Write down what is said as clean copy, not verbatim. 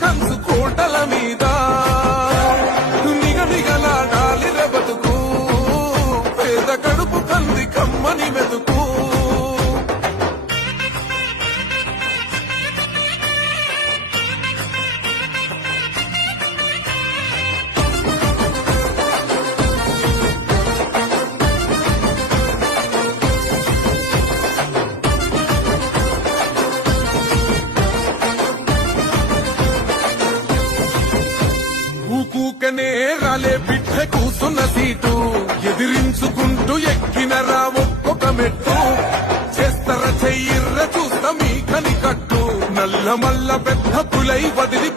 కంచు కోటల మీద నిగనిగలాడాలిర బతుకు పేద కడుపు కంది కమ్మని మెతుకు ఊకూకనే రాలే బిడ్డ కూసున్న సీటు ఎదిరించుకుంటూ ఎక్కినరా ఒక్కొక్క మెట్టు చేస్తర చెయ్యిర్ర చూస్తా మీ కని కట్టు నల్ల మల్ల పెద్ద పులై వదిలి